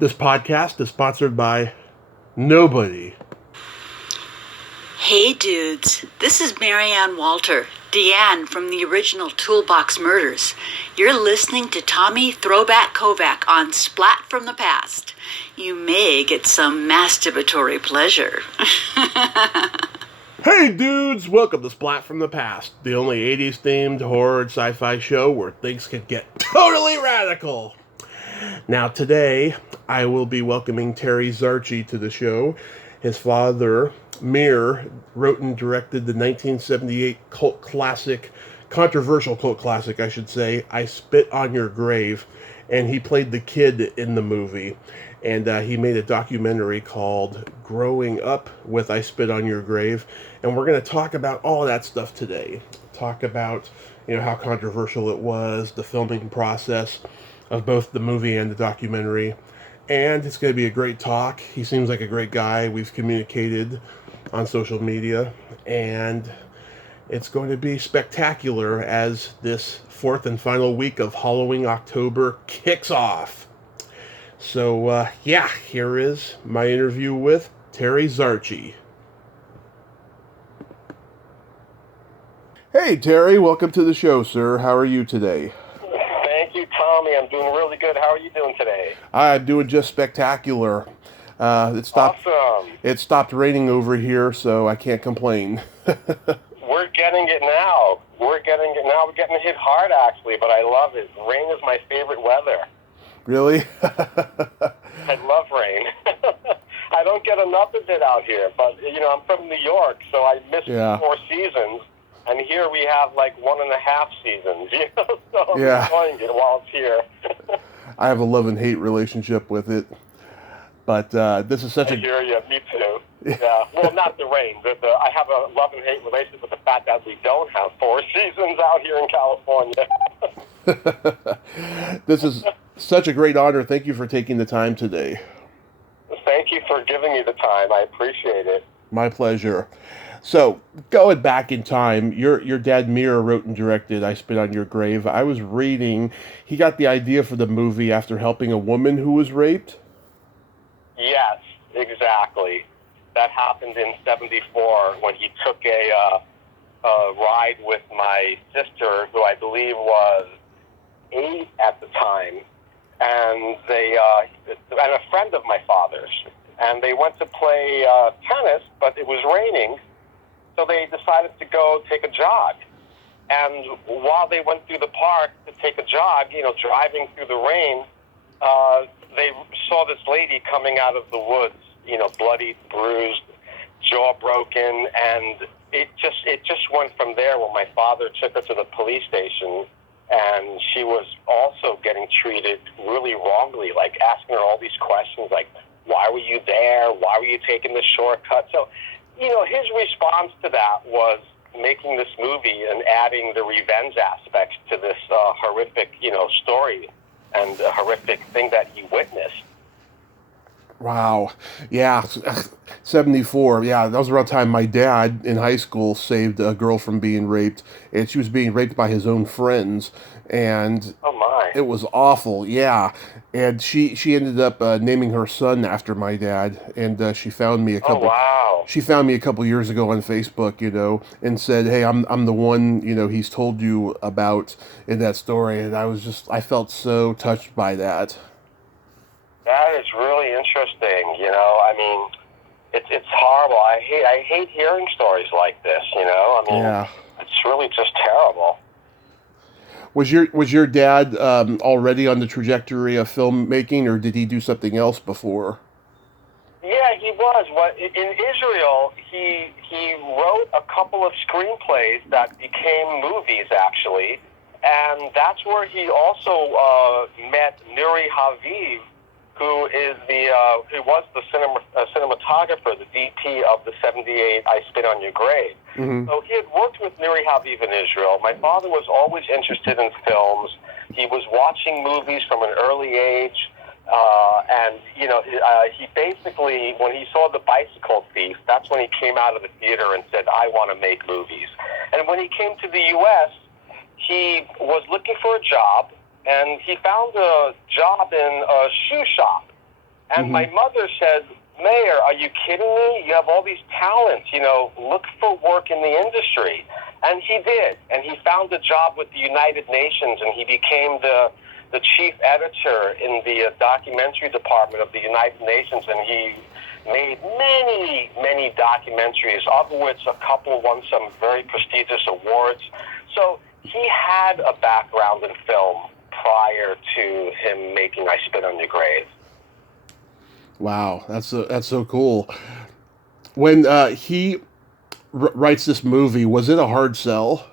This podcast is sponsored by nobody. Hey dudes, this is Marianne Walter, Deanne from the original Toolbox Murders. You're listening to Tommy Throwback Kovac on Splat from the Past. You may get some masturbatory pleasure. Hey dudes, welcome to Splat from the Past, the only 80s themed horror and sci-fi show where things can get totally radical. Now today, I will be welcoming Terry Zarchi to the show. His father, Meir, wrote and directed the 1978 cult classic, controversial cult classic, I should say, I Spit on Your Grave, and he played the kid in the movie. And he made a documentary called Growing Up with I Spit on Your Grave. And we're going to talk about all of that stuff today. Talk about, how controversial it was, the filming process of both the movie and the documentary. And it's going to be a great talk. He seems like a great guy. We've communicated on social media. And it's going to be spectacular as this fourth and final week of Halloween October kicks off. So, here is my interview with Terry Zarchi. Hey, Terry, welcome to the show, sir. How are you today? Thank you, Tommy. I'm doing really good. How are you doing today? I'm doing just spectacular. Awesome. It stopped raining over here, so I can't complain. We're getting it now. We're getting hit hard, actually, but I love it. Rain is my favorite weather. Really? I love rain. I don't get enough of it out here, but, I'm from New York, so I miss 4 seasons. And here we have like 1.5 seasons, so I'm enjoying it while it's here. I have a love and hate relationship with it, but this is such I hear you. Me too. Yeah. Well, not the rain. I have a love and hate relationship with the fact that we don't have 4 seasons out here in California. This is such a great honor. Thank you for taking the time today. Thank you for giving me the time. I appreciate it. My pleasure. So, going back in time, your dad Meir wrote and directed I Spit on Your Grave. I was reading, he got the idea for the movie after helping a woman who was raped? Yes, exactly. That happened in '74 when he took a ride with my sister, who I believe was 8 at the time, and and a friend of my father's. And they went to play tennis, but it was raining. So they decided to go take a jog. And while they went through the park to take a jog, driving through the rain, they saw this lady coming out of the woods, bloodied, bruised, jaw broken, and it just went from there when my father took her to the police station, and she was also getting treated really wrongly, like asking her all these questions, like, why were you there? Why were you taking the shortcut? So, his response to that was making this movie and adding the revenge aspects to this horrific, story and a horrific thing that he witnessed. Wow. Yeah. 74. Yeah, that was around the time my dad in high school saved a girl from being raped, and she was being raped by his own friends. And oh my, it was awful. Yeah. And she ended up naming her son after my dad, and she found me a couple. Oh wow. She found me a couple years ago on Facebook, and said, "Hey, I'm the one, he's told you about in that story." And I felt so touched by that. That is really interesting. It's horrible. I hate hearing stories like this. It's really just terrible. Was your dad already on the trajectory of filmmaking, or did he do something else before? Yeah, he was. In Israel, he wrote a couple of screenplays that became movies, actually, and that's where he also met Nuri Haviv, who was the cinematographer, the DP of the '78 I Spit on Your Grave. Mm-hmm. So he had worked with Nuri Haviv in Israel. My father was always interested in films. He was watching movies from an early age. He basically, when he saw The Bicycle Thief, that's when he came out of the theater and said, I want to make movies. And when he came to the U.S., he was looking for a job, and he found a job in a shoe shop. And my mother said, Meir, are you kidding me? You have all these talents, look for work in the industry. And he did. And he found a job with the United Nations, and he became the chief editor in the documentary department of the United Nations, and he made many, many documentaries, of which a couple won some very prestigious awards. So he had a background in film prior to him making I Spit on Your Grave. Wow, that's so cool. When he writes this movie, was it a hard sell?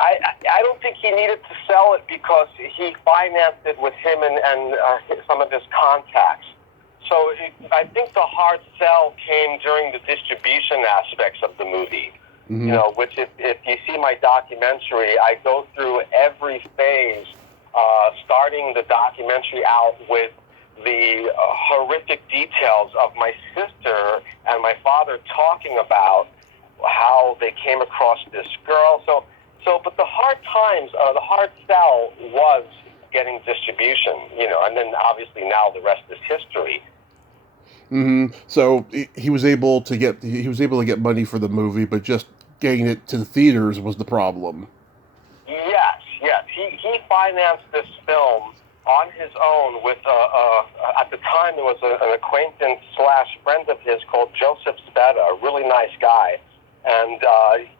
I don't think he needed to sell it because he financed it with him and some of his contacts. So I think the hard sell came during the distribution aspects of the movie. Which if you see my documentary, I go through every phase, starting the documentary out with the horrific details of my sister and my father talking about how they came across this girl. But the hard times, the hard sell was getting distribution, and then obviously now the rest is history. So he was able to get money for the movie, but just getting it to the theaters was the problem. Yes. He financed this film on his own with at the time it was an acquaintance / friend of his called Joseph Splat, a really nice guy. And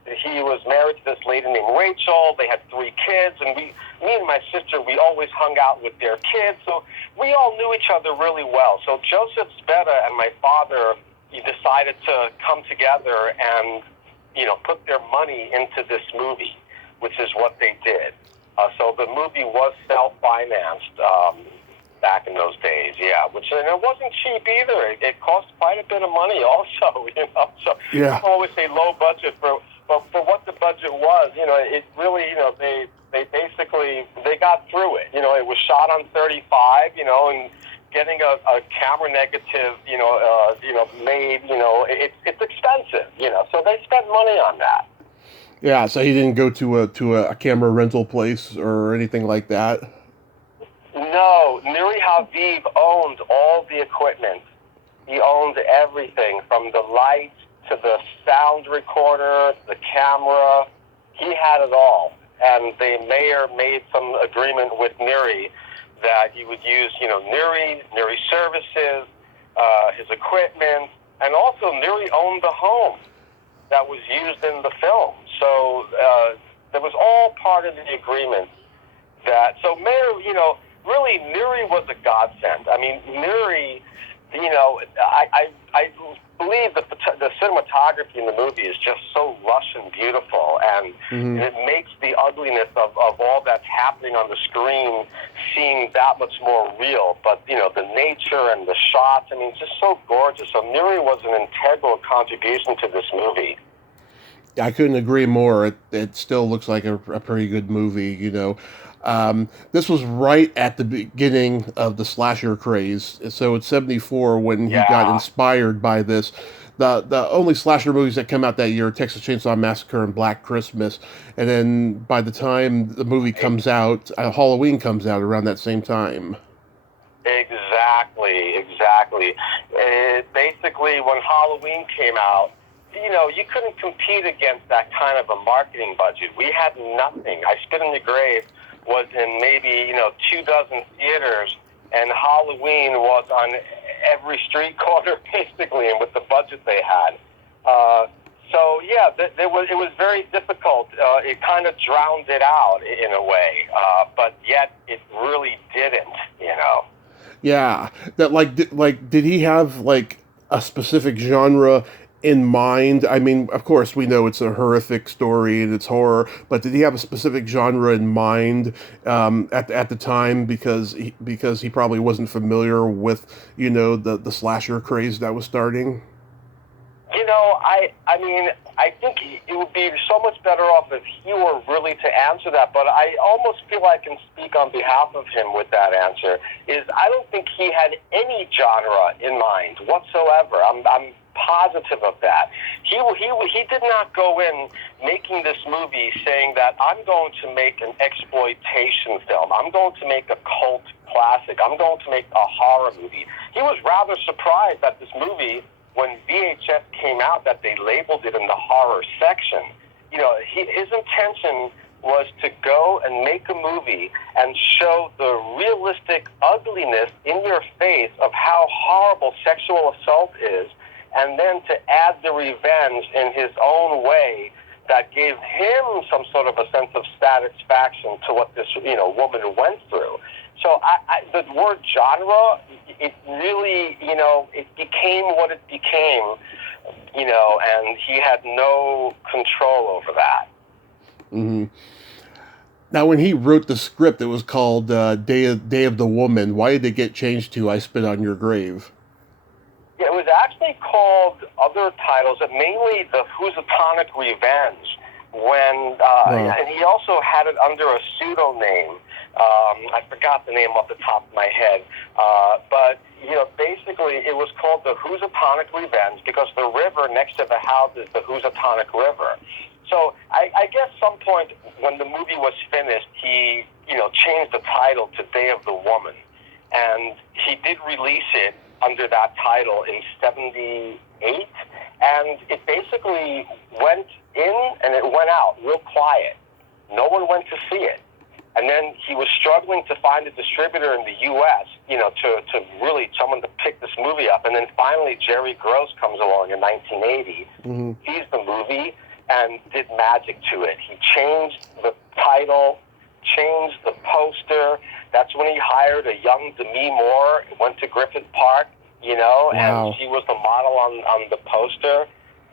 he was married to this lady named Rachel. They had 3 kids, and me and my sister, we always hung out with their kids, so we all knew each other really well. So Joseph Speta and my father, he decided to come together and, put their money into this movie, which is what they did. So the movie was self-financed back in those days, and it wasn't cheap either. It cost quite a bit of money also, So yeah. People always say low budget, but for what the budget was, it really, they basically, they got through it. It was shot on 35, and getting a camera negative, made, it's expensive, so they spent money on that. Yeah, so he didn't go to a camera rental place or anything like that? No, Nuri Haviv owned all the equipment. He owned everything, from the lights to the sound recorder, the camera. He had it all. And the mayor made some agreement with Nuri that he would use, Nuri services, his equipment, and also Nuri owned the home that was used in the film. So that was all part of the agreement. So Meir, really, Nuri was a godsend. I mean, Nuri, I believe the cinematography in the movie is just so lush and beautiful, and it makes the ugliness of all that's happening on the screen seem that much more real. But, the nature and the shots, just so gorgeous. So Nuri was an integral contribution to this movie. I couldn't agree more. It still looks like a pretty good movie, This was right at the beginning of the slasher craze. So it's 1974 when he got inspired by this. The only slasher movies that come out that year are Texas Chainsaw Massacre and Black Christmas. And then by the time the movie comes out, Halloween comes out around that same time. Exactly. Basically, when Halloween came out, you couldn't compete against that kind of a marketing budget. We had nothing. I Spit on Your Grave was in maybe, 24 theaters, and Halloween was on every street corner, basically, and with the budget they had. It was very difficult. It kind of drowned it out in a way, but yet it really didn't, Yeah. That did he have a specific genre in mind? Of course, we know it's a horrific story and it's horror, but did he have a specific genre in mind at the time because he probably wasn't familiar with the slasher craze that was starting? I think it would be so much better off if he were really to answer that, but I almost feel I can speak on behalf of him with that answer, is I don't think he had any genre in mind whatsoever. I'm positive of that. He did not go in making this movie saying that I'm going to make an exploitation film. I'm going to make a cult classic. I'm going to make a horror movie. He was rather surprised that this movie, when VHS came out, that they labeled it in the horror section. You know, his intention was to go and make a movie and show the realistic ugliness in your face of how horrible sexual assault is, and then to add the revenge in his own way that gave him some sort of a sense of satisfaction to what this, woman went through. So the word genre, it really, it became what it became, and he had no control over that. Mm-hmm. Now, when he wrote the script, it was called Day of the Woman. Why did it get changed to I Spit on Your Grave? Yeah, it was actually called other titles, mainly The Housatonic Revenge. And he also had it under a pseudonym. I forgot the name off the top of my head. But basically it was called The Housatonic Revenge because the river next to the house is the Housatonic River. So I guess some point when the movie was finished, he, changed the title to Day of the Woman. And he did release it under that title in 1978. And it basically went in and it went out real quiet. No one went to see it. And then he was struggling to find a distributor in the U.S., to really someone to pick this movie up. And then finally Jerry Gross comes along in 1980, sees the movie, and did magic to it. He changed the title, changed the poster. That's when he hired a young Demi Moore, went to Griffith Park, Wow. and she was the model on the poster,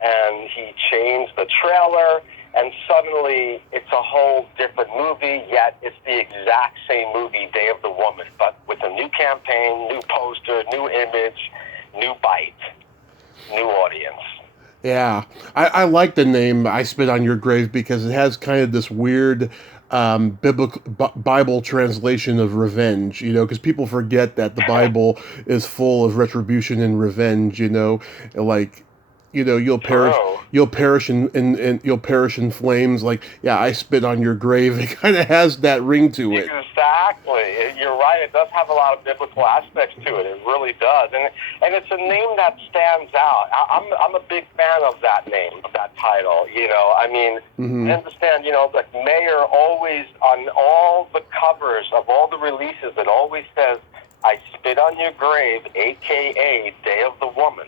and he changed the trailer, and suddenly it's a whole different movie, yet it's the exact same movie, Day of the Woman, but with a new campaign, new poster, new image, new bite, new audience. Yeah, I like the name I Spit on Your Grave because it has kind of this weird biblical Bible translation of revenge, because people forget that the Bible is full of retribution and revenge, like, you'll perish, you'll perish in flames. Like, yeah, I spit on your grave. It kind of has that ring to it. Exactly. You're right. It does have a lot of biblical aspects to it. It really does. And it's a name that stands out. I'm a big fan of that name, of that title. I understand, like Meir always, on all the covers of all the releases, it always says, I spit on your grave, a.k.a. Day of the Woman.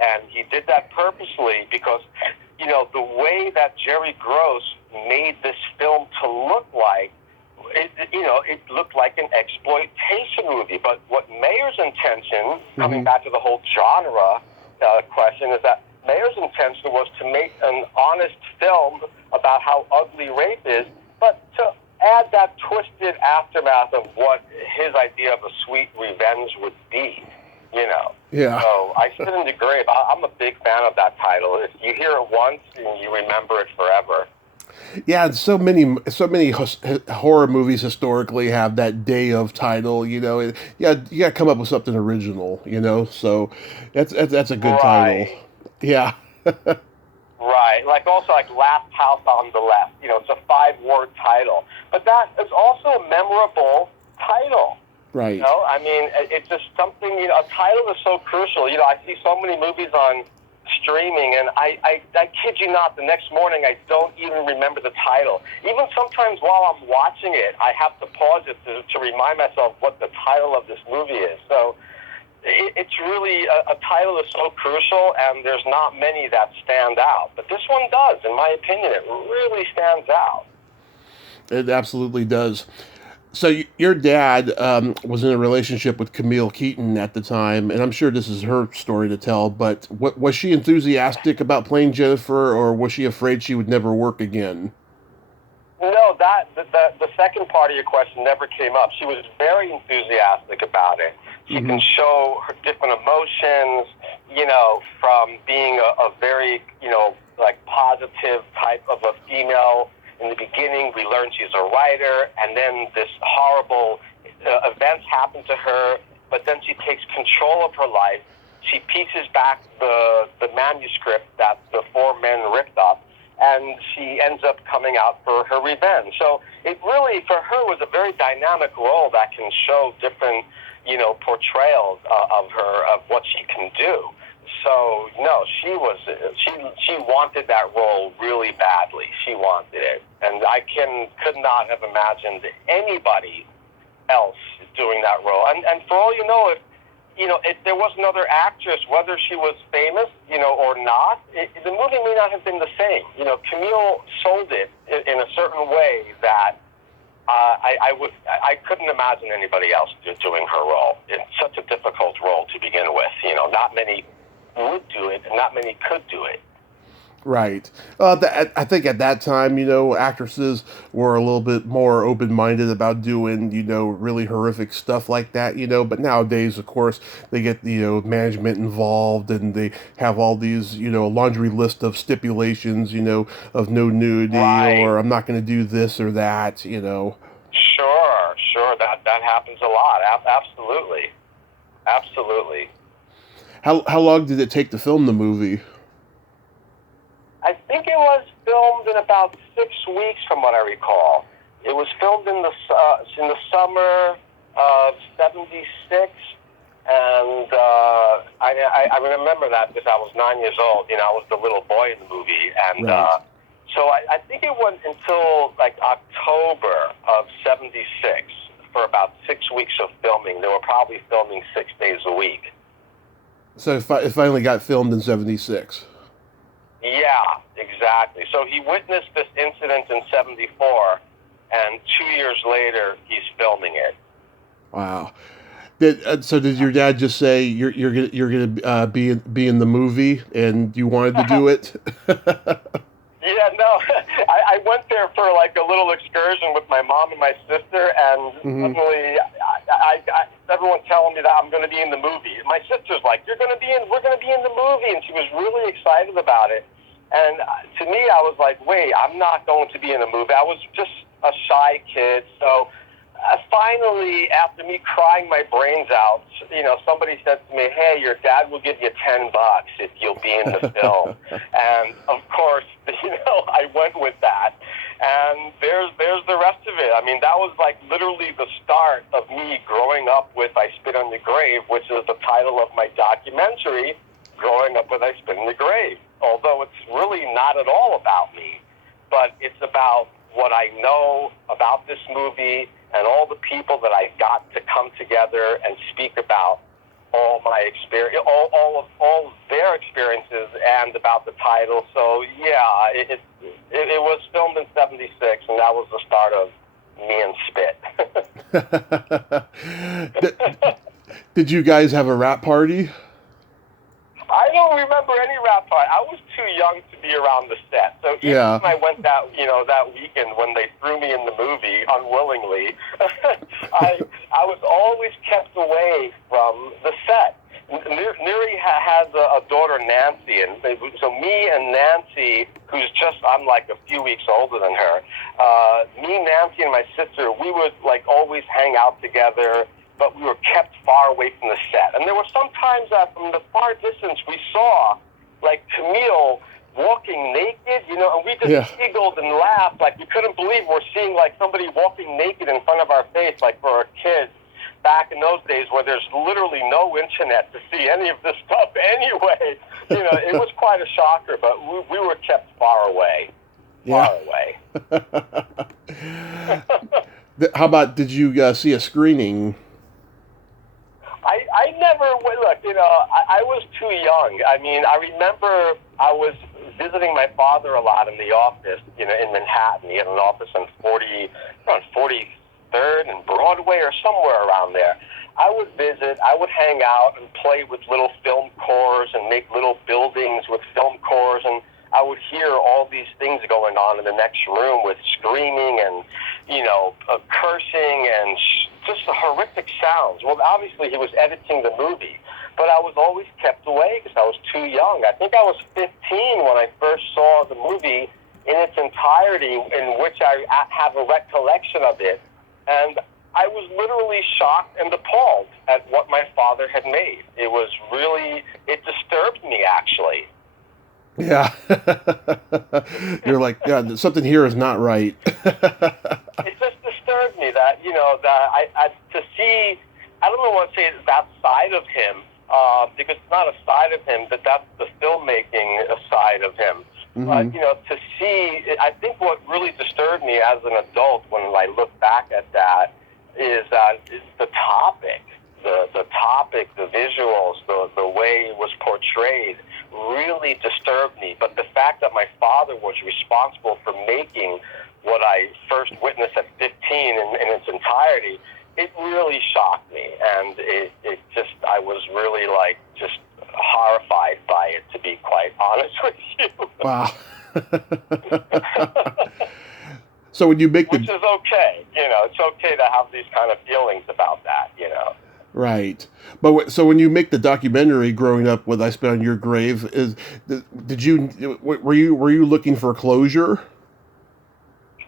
And he did that purposely because, the way that Jerry Gross made this film to look like, it looked like an exploitation movie. But what Meir's intention, coming back to the whole genre question, is that Meir's intention was to make an honest film about how ugly rape is, but to add that twisted aftermath of what his idea of a sweet revenge would be. Yeah. So I Spit in the Grave. I'm a big fan of that title. If you hear it once, you remember it forever. Yeah, so many horror movies historically have that day of title. You got to come up with something original. So that's a good title. Yeah. Right. Like also like Last House on the Left. It's a 5-word title, but that is also a memorable title. Right. It's just something, a title is so crucial. I see so many movies on streaming, and I kid you not, the next morning I don't even remember the title. Even sometimes while I'm watching it, I have to pause it to remind myself what the title of this movie is. So it's really, a title is so crucial, and there's not many that stand out. But this one does, in my opinion. It really stands out. It absolutely does. So your dad was in a relationship with Camille Keaton at the time, and I'm sure this is her story to tell, but was she enthusiastic about playing Jennifer, or was she afraid she would never work again? No, the second part of your question never came up. She was very enthusiastic about it. She can show her different emotions, from being a very, like positive type of a female. In the beginning, we learn she's a writer, and then this horrible events happen to her, but then she takes control of her life. She pieces back the manuscript that the four men ripped up, and she ends up coming out for her revenge. So it really, for her, was a very dynamic role that can show different, portrayals of her, of what she can do. So, no, she wanted that role really badly. She wanted it. And I could not have imagined anybody else doing that role. And for all you know, if there was another actress, whether she was famous, or not, the movie may not have been the same. Camille sold it in a certain way that I couldn't imagine anybody else doing her role. It's such a difficult role to begin with. Not many would do it, and not many could do it. Right. I think at that time, actresses were a little bit more open-minded about doing, really horrific stuff like that, But nowadays, of course, they get, management involved, and they have all these, a laundry list of stipulations, of no nudity, Right. or I'm not going to do this or that, Sure. That happens a lot. Absolutely. How long did it take to film the movie? I think it was filmed in about 6 weeks, from what I recall. It was filmed in the summer of '76, and I remember that because I was 9 years old. I was the little boy in the movie, and right. So I think it went until like October of '76 for about 6 weeks of filming. They were probably filming 6 days a week. So it finally got filmed in '76. Yeah, exactly. So he witnessed this incident in '74, and 2 years later, he's filming it. Wow. So did your dad just say you're gonna be in the movie, and you wanted to do it? Yeah, no. I went there for like a little excursion with my mom and my sister, and suddenly everyone telling me that I'm going to be in the movie. And my sister's like, we're going to be in the movie, and she was really excited about it. And to me, I was like, wait, I'm not going to be in the movie. I was just a shy kid, so finally, after me crying my brains out, somebody said to me, hey, your dad will give you $10 if you'll be in the film. And of course, I went with that. And there's the rest of it. I mean, that was like literally the start of me growing up with I Spit on Your Grave, which is the title of my documentary, Growing Up with I Spit on Your Grave. Although it's really not at all about me, but it's about what I know about this movie and all the people that I got to come together and speak about all my experience, all of their experiences, and about the title. So yeah, it was filmed in '76, and that was the start of me and Spit. Did you guys have a rap party? I don't remember any rap party. I was too young to be around the set. So even when I went that weekend when they threw me in the movie unwillingly, I was always kept away from the set. Neri has a daughter, Nancy, and so me and Nancy, I'm like a few weeks older than her. Me, Nancy, and my sister, we would like always hang out together, but we were kept far away from the set. And there were some times that from the far distance we saw, like, Camille walking naked, and we just giggled and laughed, like we couldn't believe we're seeing, like, somebody walking naked in front of our face, like for our kids, back in those days where there's literally no internet to see any of this stuff anyway. It was quite a shocker, but we were kept far away. Far away. How about, did you see a screening? I never, look, I was too young. I mean, I remember I was visiting my father a lot in the office, in Manhattan. He had an office on 43rd and Broadway or somewhere around there. I would visit, I would hang out and play with little film cores and make little buildings with film cores, and I would hear all these things going on in the next room with screaming and, cursing and just the horrific sounds. Well, obviously he was editing the movie, but I was always kept away because I was too young. I think I was 15 when I first saw the movie in its entirety, in which I have a recollection of it. And I was literally shocked and appalled at what my father had made. It disturbed me, actually. Yeah. You're like, yeah, something here is not right. It just disturbed me that, that I to see, I don't want to say that side of him, because it's not a side of him, but that's the filmmaking side of him. Mm-hmm. But, to see, I think what really disturbed me as an adult when I look back at that is the topic, the visuals, the way it was portrayed really disturbed me. But the fact that my father was responsible for making what I first witnessed at 15 in its entirety, it really shocked me. And I was really just horrified by it, to be quite honest with you. Wow. So when you make Which is okay, it's okay to have these kind of feelings about that, Right, but so when you make the documentary, growing up with "I Spit on Your Grave," were you looking for closure?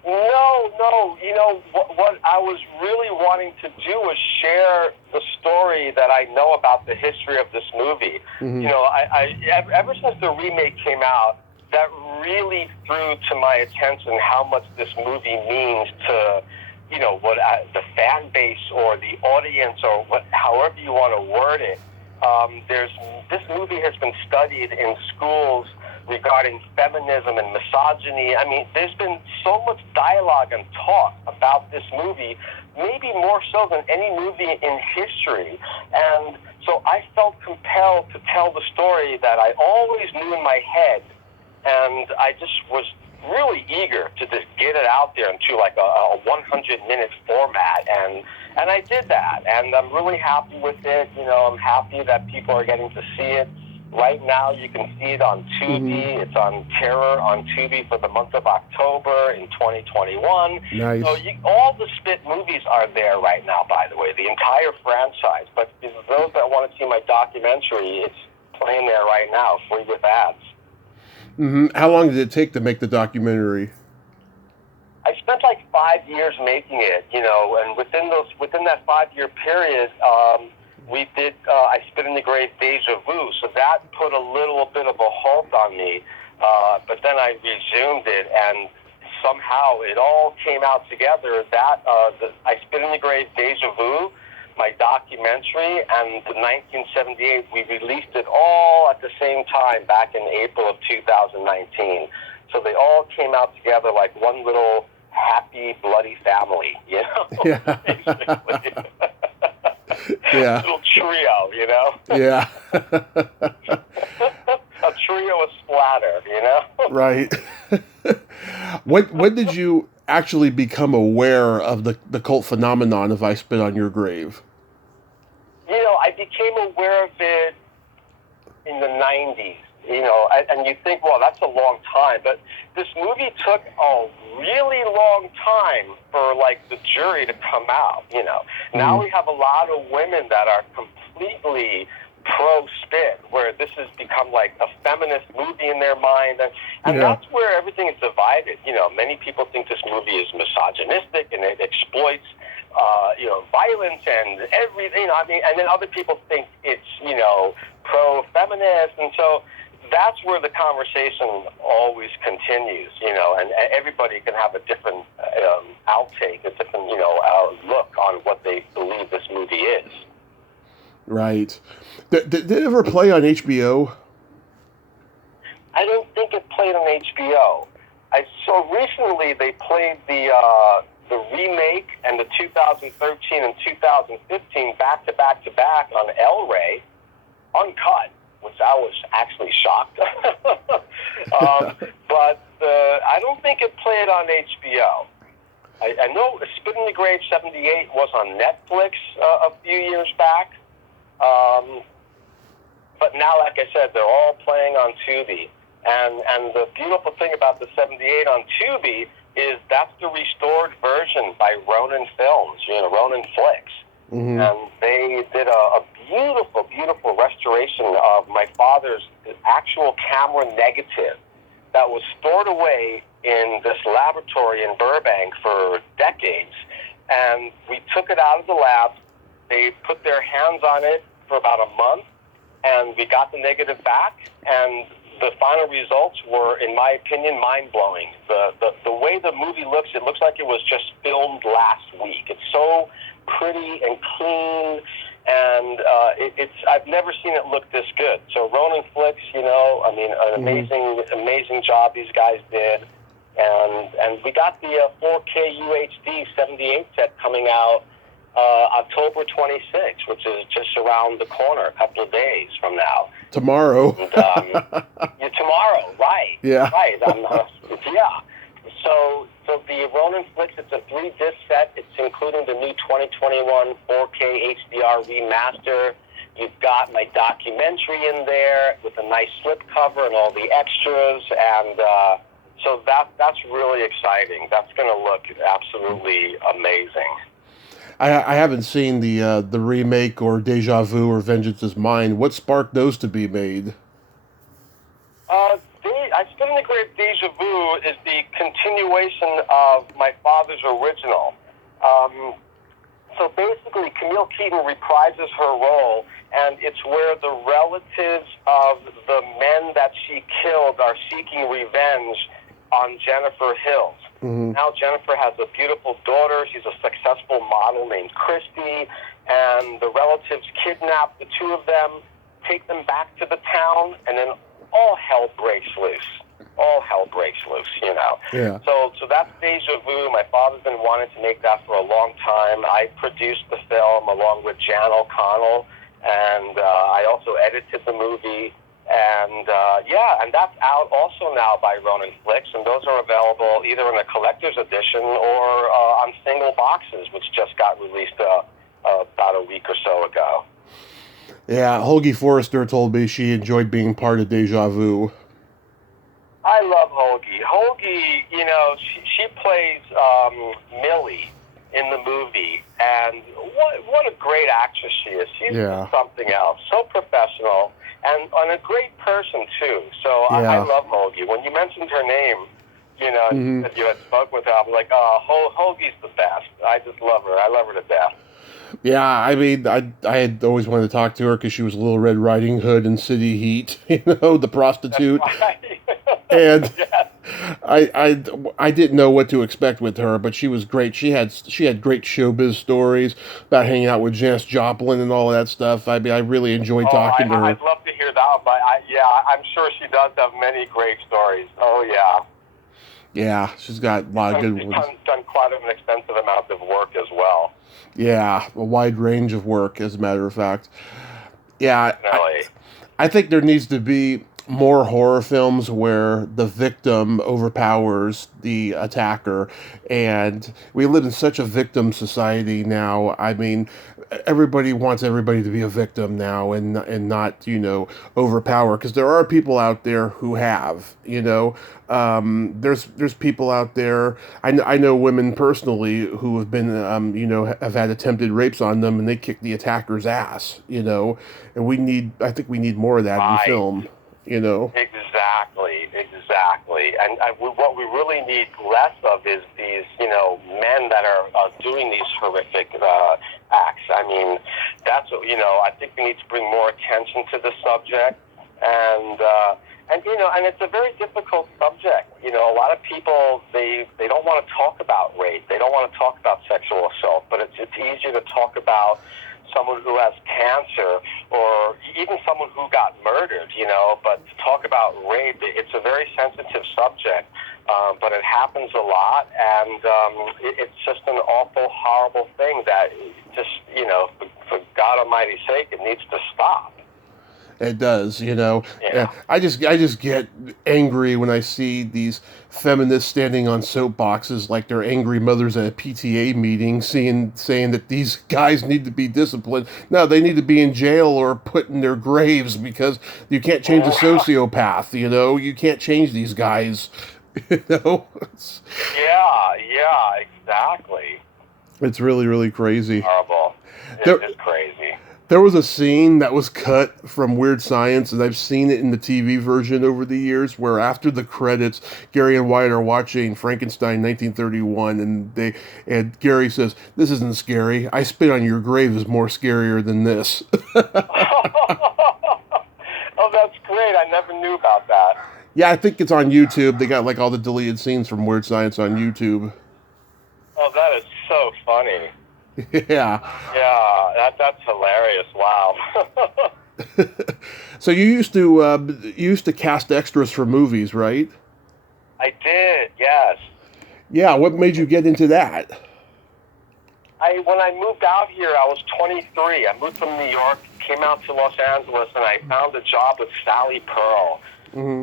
No. What I was really wanting to do was share the story that I know about the history of this movie. Mm-hmm. Ever since the remake came out, that really drew to my attention how much this movie means to, the fan base or the audience or however you want to word it. This movie has been studied in schools regarding feminism and misogyny. I mean, there's been so much dialogue and talk about this movie, maybe more so than any movie in history. And so I felt compelled to tell the story that I always knew in my head, and I just was really eager to just get it out there into a 100-minute format, and I did that, and I'm really happy with it. I'm happy that people are getting to see it. Right now, you can see it on Tubi. Mm-hmm. It's on Terror on Tubi for the month of October in 2021. Nice. So all the Spit movies are there right now, by the way, the entire franchise. But for those that want to see my documentary, it's playing there right now, free with ads. Mm-hmm. How long did it take to make the documentary? I spent 5 years making it, and within that 5-year period, we did I Spit in the Grave Deja Vu, so that put a little bit of a halt on me, but then I resumed it, and somehow it all came out together. That I Spit in the Grave Deja Vu, my documentary, and the 1978, we released it all at the same time back in April of 2019. So they all came out together like one little happy, bloody family, Yeah. Basically. Yeah. Little trio, Yeah. A trio of splatter, Right. When did you actually become aware of the cult phenomenon of "I Spit on Your Grave"? I became aware of it in the 90s, and you think, well, that's a long time, but this movie took a really long time for, the jury to come out, Mm-hmm. Now we have a lot of women that are completely pro-Spit, where this has become a feminist movie in their mind, and yeah. That's where everything is divided. Many people think this movie is misogynistic and it exploits violence and everything. And then other people think it's pro-feminist, and so that's where the conversation always continues. And everybody can have a different outtake, a different look on what they believe this movie is. Right. Did it ever play on HBO? I don't think it played on HBO. So recently they played the remake and the 2013 and 2015 back to back on El Rey, uncut, which I was actually shocked. But I don't think it played on HBO. I know Spit in the Grave 78 was on Netflix a few years back. But now, like I said, they're all playing on Tubi. And the beautiful thing about the 78 on Tubi, is that's the restored version by Ronin Films, Ronin Flicks. Mm-hmm. And they did a beautiful, beautiful restoration of my father's actual camera negative that was stored away in this laboratory in Burbank for decades. And we took it out of the lab. They put their hands on it for about a month, and we got the negative back. And the final results were, in my opinion, mind-blowing. The way the movie looks, it looks like it was just filmed last week. It's so pretty and clean, and I've never seen it look this good. So Ronin Flicks, an amazing job these guys did, and we got the 4K UHD 78 set coming out October 26th, which is just around the corner, a couple of days from now. Tomorrow. And, tomorrow, right? Yeah. Right. Yeah. So the Ronin Flicks, it's a 3-disc set. It's including the new 2021 4K HDR remaster. You've got my documentary in there with a nice slipcover and all the extras, and so that's really exciting. That's going to look absolutely amazing. I haven't seen the remake or Deja Vu or Vengeance is Mine. What sparked those to be made? I Spinning the Grave Deja Vu is the continuation of my father's original. So basically, Camille Keaton reprises her role, and it's where the relatives of the men that she killed are seeking revenge on Jennifer Hills. Mm-hmm. Now Jennifer has a beautiful daughter. She's a successful model named Christy, and the relatives kidnap the two of them, take them back to the town, and then all hell breaks loose. Yeah. So that's Deja Vu. My father's been wanting to make that for a long time. I produced the film along with Jan O'Connell, and I also edited the movie. And and that's out also now by Ronin Flicks, and those are available either in a collector's edition or on single boxes, which just got released about a week or so ago. Yeah, Holgie Forrester told me she enjoyed being part of Deja Vu. I love Holgie. Holgie, she plays Millie in the movie, and what a great actress she is. She's something else. So professional, and a great person, too. So I love Holgie. When you mentioned her name, you said you had spoke with her, I'm like, Holgie's the best. I just love her. I love her to death. Yeah, I mean, I had always wanted to talk to her because she was Little Red Riding Hood in City Heat, the prostitute. That's right. And Yes. I didn't know what to expect with her, but she was great. She had great showbiz stories about hanging out with Janis Joplin and all of that stuff. I mean, I really enjoyed talking to her. I'd love to hear that, but I'm sure she does have many great stories. Oh, yeah. Yeah, she's got a lot of good ones. She's done quite an extensive amount of work as well. Yeah, a wide range of work, as a matter of fact. Yeah, I think there needs to be more horror films where the victim overpowers the attacker, and we live in such a victim society now. I mean, everybody wants everybody to be a victim now and not, overpower, because there are people out there who have, there's people out there. I know women personally who have been, have had attempted rapes on them, and they kick the attacker's ass, and I think we need more of that in film. Exactly. And what we really need less of is these, men that are doing these horrific acts. I mean, that's what, I think we need to bring more attention to the subject. And it's a very difficult subject. A lot of people, they don't want to talk about rape. They don't want to talk about sexual assault, but it's easier to talk about someone who has cancer or even someone who got murdered, but to talk about rape, it's a very sensitive subject, but it happens a lot, and it's just an awful, horrible thing that just, for God Almighty's sake, it needs to stop. It does, Yeah. I just get angry when I see these feminists standing on soapboxes like they're angry mothers at a PTA meeting, saying that these guys need to be disciplined. No, they need to be in jail or put in their graves, because you can't change a sociopath. You can't change these guys You know? Yeah, exactly. It's really, really crazy. Horrible. There, It's crazy. there was a scene that was cut from Weird Science, and I've seen it in the TV version over the years, where after the credits, Gary and Wyatt are watching Frankenstein 1931, and Gary says, "This isn't scary. I Spit on Your Grave is more scarier than this." Oh, that's great. I never knew about that. Yeah, I think it's on YouTube. They got like all the deleted scenes from Weird Science on YouTube. Oh, that is so funny. Yeah. Yeah, that's hilarious. Wow. So you used to cast extras for movies, right? I did, yes. Yeah. What made you get into that? When I moved out here, I was 23. I moved from New York, came out to Los Angeles, and I found a job with Sally Pearl,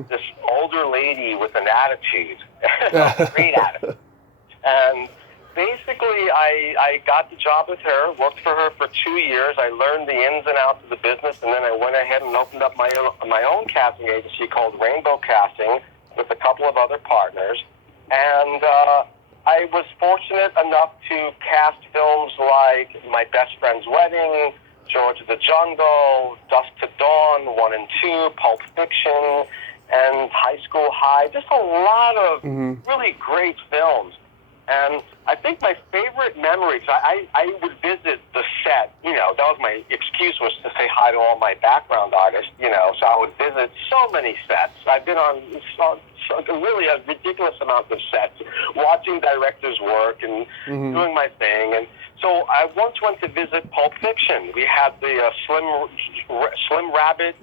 this older lady with an attitude, great attitude. And basically, I got the job with her, worked for her for 2 years. I learned the ins and outs of the business, and then I went ahead and opened up my own casting agency called Rainbow Casting with a couple of other partners. And I was fortunate enough to cast films like My Best Friend's Wedding, George of the Jungle, Dusk to Dawn, 1 and 2, Pulp Fiction, and High School High. Just a lot of really great films. And I think my favorite memories, I would visit the set, you know, that was my excuse, was to say hi to all my background artists, you know, so I would visit so many sets. I've been on really a ridiculous amount of sets, watching directors work and doing my thing. And so I once went to visit Pulp Fiction. We had the Slim Rabbit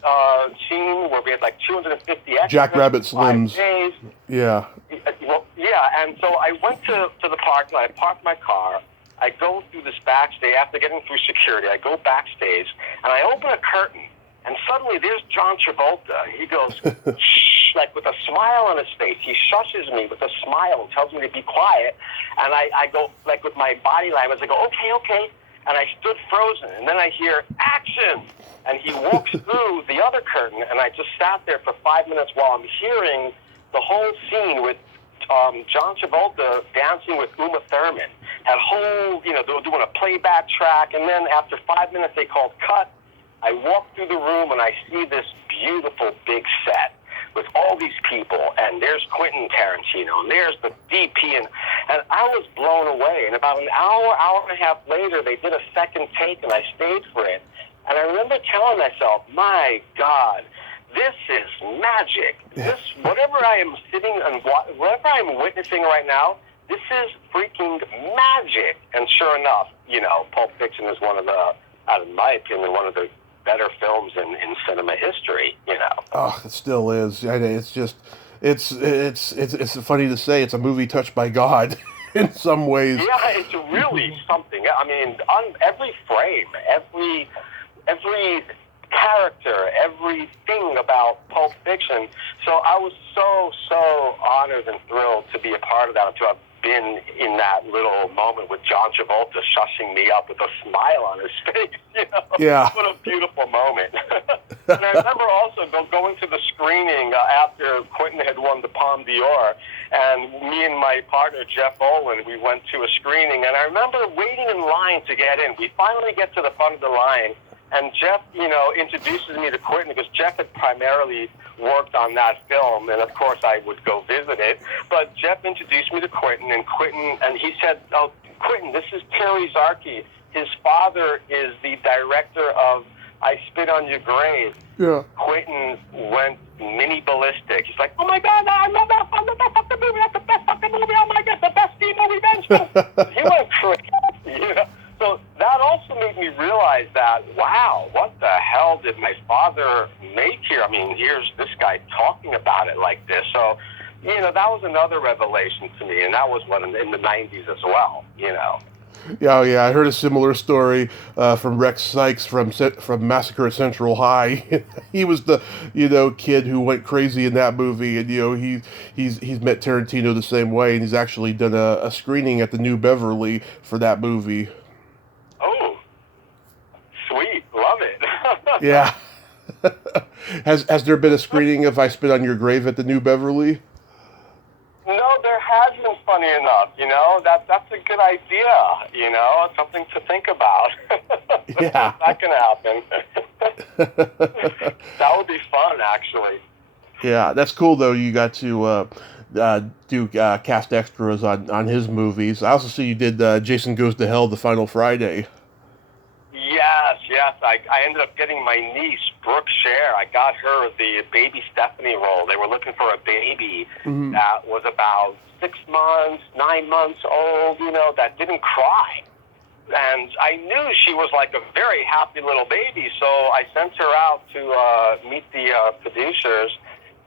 scene where we had like 250 extras. Jack Rabbit Slims. 5 days. Yeah. Well, yeah, and so I went to the park, and I parked my car. I go through this backstage. After getting through security, I go backstage, and I open a curtain, and suddenly there's John Travolta. He goes, shh, like with a smile on his face. He shushes me with a smile and tells me to be quiet, and I go, like with my body language, I go, okay, and I stood frozen, and then I hear, action! And he walks through the other curtain, and I just sat there for 5 minutes while I'm hearing the whole scene with John Travolta dancing with Uma Thurman. That whole, you know, they were doing a playback track, and then after 5 minutes they called cut. I walk through the room and I see this beautiful big set with all these people, and there's Quentin Tarantino, and there's the DP, and I was blown away. And about an hour and a half later, they did a second take, and I stayed for it. And I remember telling myself, my God, this is magic. This, whatever I am sitting and whatever I'm witnessing right now, this is freaking magic. And sure enough, you know, Pulp Fiction is one of the, in my opinion, one of the better films in cinema history, you know. Oh, it still is. It's just, it's funny to say it's a movie touched by God in some ways. Yeah, it's really something. I mean, on every frame, every character, everything about Pulp Fiction. So I was so honored and thrilled to be a part of that, and to have been in that little moment with John Travolta shushing me up with a smile on his face. You know? Yeah. What a beautiful moment. And I remember also going to the screening after Quentin had won the Palme d'Or, and me and my partner Jeff Olin, we went to a screening, and I remember waiting in line to get in. We finally get to the front of the line, and Jeff, you know, introduces me to Quentin because Jeff had primarily worked on that film, and of course I would go visit it. But Jeff introduced me to Quentin, and he said, "Oh, Quentin, this is Terry Zarchi. His father is the director of I Spit on Your Grave." Yeah. Quentin went mini ballistic. He's like, "Oh my God, I love that fucking movie. That's the best fucking movie. Oh my God, the best female revenge film." He went crazy. You know? So that also made me realize that, wow, what the hell did my father make here? I mean, here's this guy talking about it like this. So, you know, that was another revelation to me, and that was one in the 90s as well, you know. Yeah, I heard a similar story from Rex Sykes from Massacre at Central High. He was the, you know, kid who went crazy in that movie, and you know he's met Tarantino the same way, and he's actually done a screening at the New Beverly for that movie. Oh, sweet, love it. Yeah. Has there been a screening of I Spit on Your Grave at the New Beverly? funny enough. That's a good idea. Something to think about. Yeah. That can happen. That would be fun, actually. Yeah, that's cool though. You got to do cast extras on his movies. I also see you did Jason Goes to Hell: The Final Friday. Yes. I ended up getting my niece, Brooke Scher. I got her the baby Stephanie role. They were looking for a baby that was about 6 months, 9 months old, that didn't cry. And I knew she was like a very happy little baby, so I sent her out to meet the producers,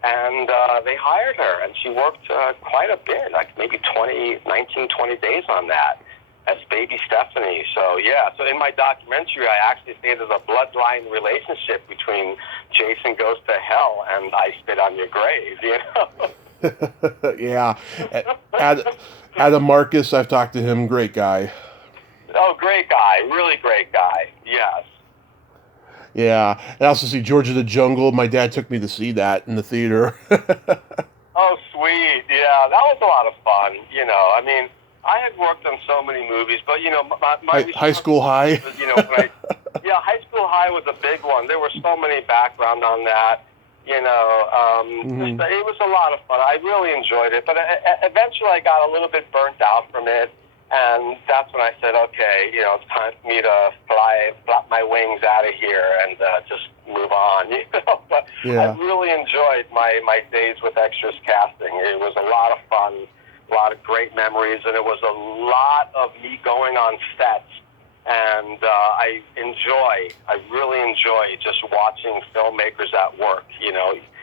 and they hired her, and she worked quite a bit, like maybe 19, 20 days on that as baby Stephanie. So in my documentary, I actually say there's a bloodline relationship between Jason Goes to Hell and I Spit on Your Grave, Yeah. Adam Marcus, I've talked to him, great guy. Oh, great guy, really great guy, yes. Yeah, I also see George of the Jungle. My dad took me to see that in the theater. Oh, sweet, yeah, that was a lot of fun, I mean, I had worked on so many movies, but, my High School High? Was, High School High was a big one. There were so many background on that, it was a lot of fun. I really enjoyed it, but eventually I got a little bit burnt out from it, and that's when I said, okay, it's time for me to flap my wings out of here and just move on, But Yeah. I really enjoyed my days with Extras Casting. It was a lot of fun. A lot of great memories, and it was a lot of me going on sets, and I really enjoy just watching filmmakers at work,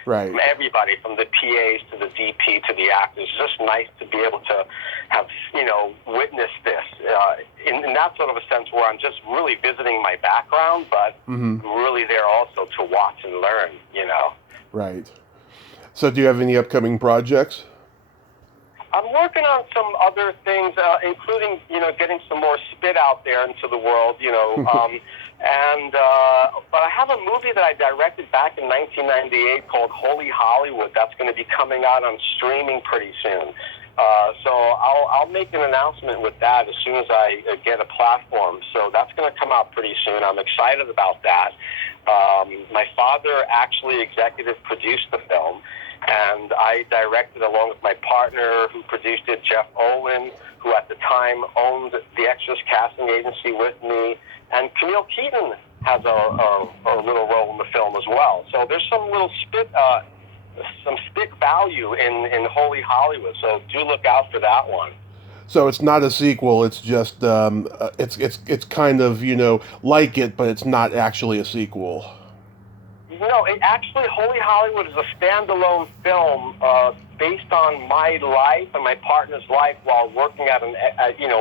Right. From everybody, from the PAs to the DP to the actors. It's just nice to be able to have, witnessed this in that sort of a sense where I'm just really visiting my background, but really there also to watch and learn, Right. So do you have any upcoming projects? I'm working on some other things, including, getting some more spit out there into the world, but I have a movie that I directed back in 1998 called Holy Hollywood that's going to be coming out on streaming pretty soon. So I'll make an announcement with that as soon as I get a platform. So that's going to come out pretty soon. I'm excited about that. My father actually executive produced the film, and I directed along with my partner who produced it, Jeff Owen, who at the time owned the Extras Casting Agency with me, and Camille Keaton has a little role in the film as well. So there's some little spit value in Holy Hollywood. So do look out for that one. So it's not a sequel. It's just it's kind of like it, but it's not actually a sequel. No, actually, Holy Hollywood is a standalone film based on my life and my partner's life while working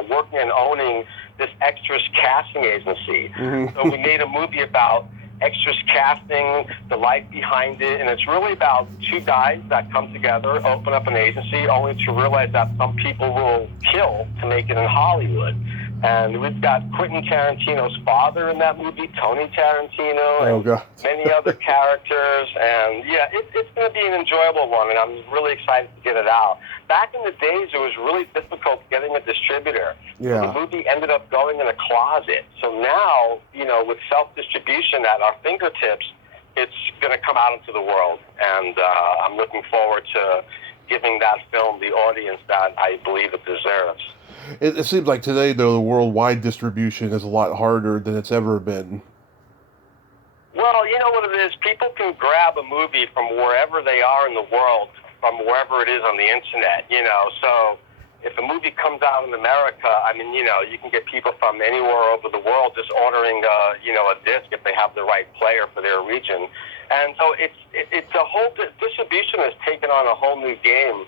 working and owning this Extras Casting Agency. So we made a movie about Extras Casting, the life behind it, and it's really about two guys that come together, open up an agency, only to realize that some people will kill to make it in Hollywood. And we've got Quentin Tarantino's father in that movie, Tony Tarantino, and many other characters. And yeah, it's going to be an enjoyable one, and I'm really excited to get it out. Back in the days, it was really difficult getting a distributor. Yeah. So the movie ended up going in a closet. So now, with self-distribution at our fingertips, it's going to come out into the world. And I'm looking forward to giving that film the audience that I believe it deserves. It seems like today, though, the worldwide distribution is a lot harder than it's ever been. Well, you know what it is? People can grab a movie from wherever they are in the world, from wherever it is on the internet, So if a movie comes out in America, you can get people from anywhere over the world just ordering, a disc if they have the right player for their region. And so it's a whole distribution has taken on a whole new game.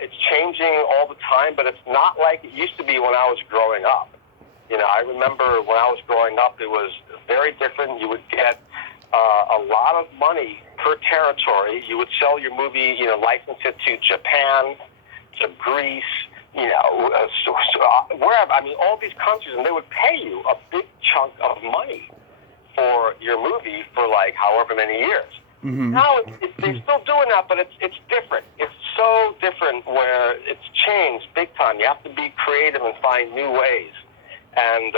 It's changing all the time, but it's not like it used to be when I was growing up. I remember when I was growing up, it was very different. You would get a lot of money per territory. You would sell your movie, license it to Japan, to Greece, wherever. All these countries, and they would pay you a big chunk of money for your movie for like however many years. Now they're still doing that, but it's different. It's so so different where it's changed big time. You have to be creative and find new ways. And,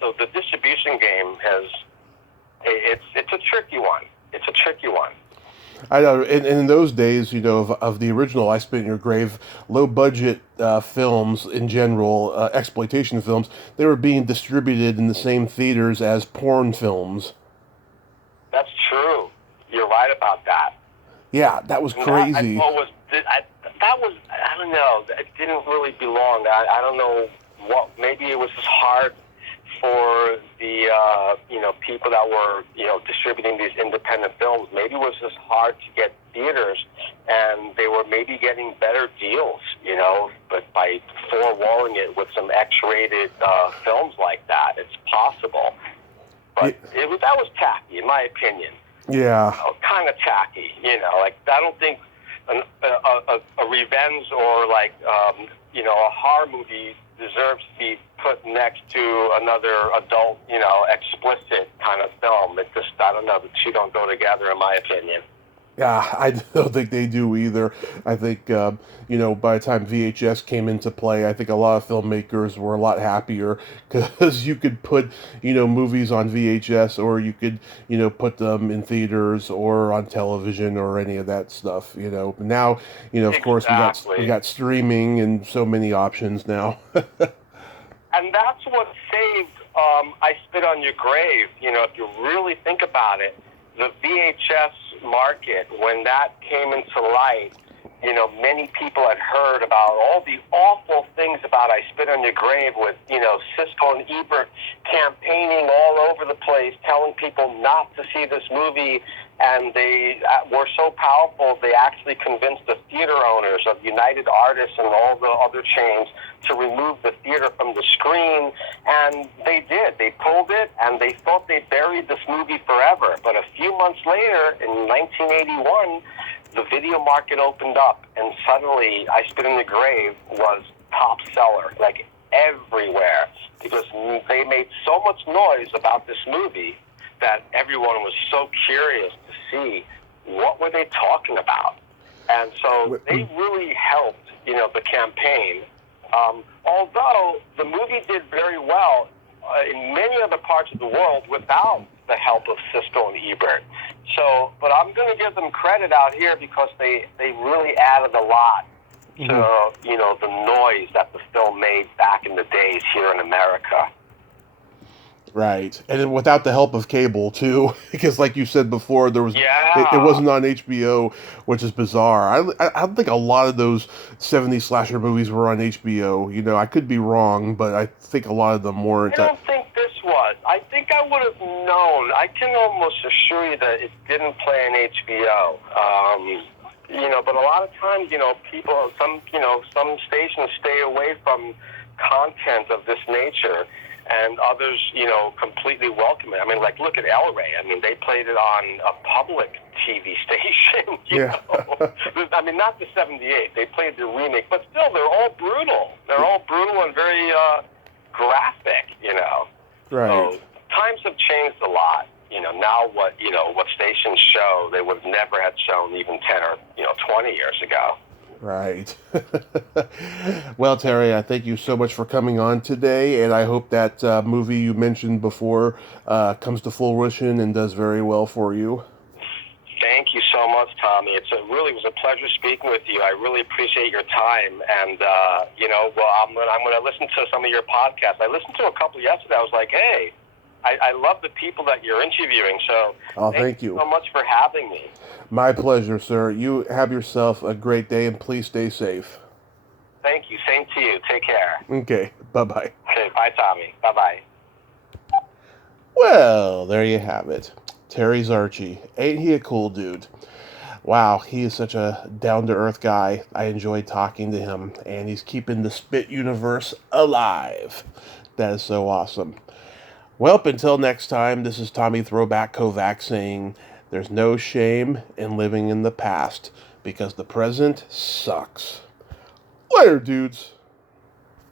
so the distribution game it's a tricky one. It's a tricky one. I know. In those days, of the original I Spit in Your Grave, low-budget films in general, exploitation films, they were being distributed in the same theaters as porn films. That's true. You're right about that. Yeah, that was crazy. I don't know. It didn't really belong. I don't know what. Maybe it was just hard for the people that were distributing these independent films. Maybe it was just hard to get theaters, and they were maybe getting better deals, but by forewalling it with some X-rated films like that, it's possible. But that was tacky, in my opinion. Yeah. Kind of tacky, I don't think a revenge or a horror movie deserves to be put next to another adult, explicit kind of film. It just, I don't know, the two don't go together, in my opinion. Yeah, I don't think they do either. I think, by the time VHS came into play, I think a lot of filmmakers were a lot happier because you could put, movies on VHS, or you could, put them in theaters or on television or any of that stuff, Now, of course, we got streaming and so many options now. And that's what saved I Spit on Your Grave. If you really think about it, the VHS market, when that came into light, many people had heard about all the awful things about I Spit on Your Grave with, Siskel and Ebert campaigning all over the place, telling people not to see this movie, and they were so powerful, they actually convinced the theater owners of United Artists and all the other chains to remove the theater from the screen, and they did. They pulled it, and they thought they buried this movie forever. But a few months later, in 1981, the video market opened up, and suddenly I Spit in the Grave was top seller, everywhere, because they made so much noise about this movie that everyone was so curious to see what were they talking about. And so they really helped, the campaign. Although the movie did very well in many other parts of the world without the help of Siskel and Ebert. So, but I'm going to give them credit out here because they really added a lot to, the noise that the film made back in the days here in America. Right, and then without the help of cable too, because like you said before, there was it wasn't on HBO, which is bizarre. I think a lot of those 70s slasher movies were on HBO. I could be wrong, but I think a lot of them weren't. I don't think this was. I think I would have known. I can almost assure you that it didn't play on HBO. But a lot of times, people, some stations stay away from content of this nature. And others, completely welcome it. I mean, look at El Rey. I mean, they played it on a public TV station, I mean, not the 78. They played the remake. But still, they're all brutal. They're all brutal and very graphic, Right. So times have changed a lot. Now what stations show, they would never have shown even 10 or, 20 years ago. Right. Well, Terry, I thank you so much for coming on today, and I hope that movie you mentioned before comes to fruition and does very well for you. Thank you so much, Tommy. It really was a pleasure speaking with you. I really appreciate your time, and I'm going to listen to some of your podcasts. I listened to a couple yesterday. I was like, hey, I love the people that you're interviewing, so thank you so much for having me. My pleasure, sir. You have yourself a great day, and please stay safe. Thank you. Same to you. Take care. Okay. Bye-bye. Okay. Bye, Tommy. Bye-bye. Well, there you have it. Terry Zarchi. Ain't he a cool dude? Wow, he is such a down-to-earth guy. I enjoyed talking to him, and he's keeping the Spit universe alive. That is so awesome. Well, until next time, this is Tommy Throwback Kovac saying, there's no shame in living in the past, because the present sucks. Later, dudes.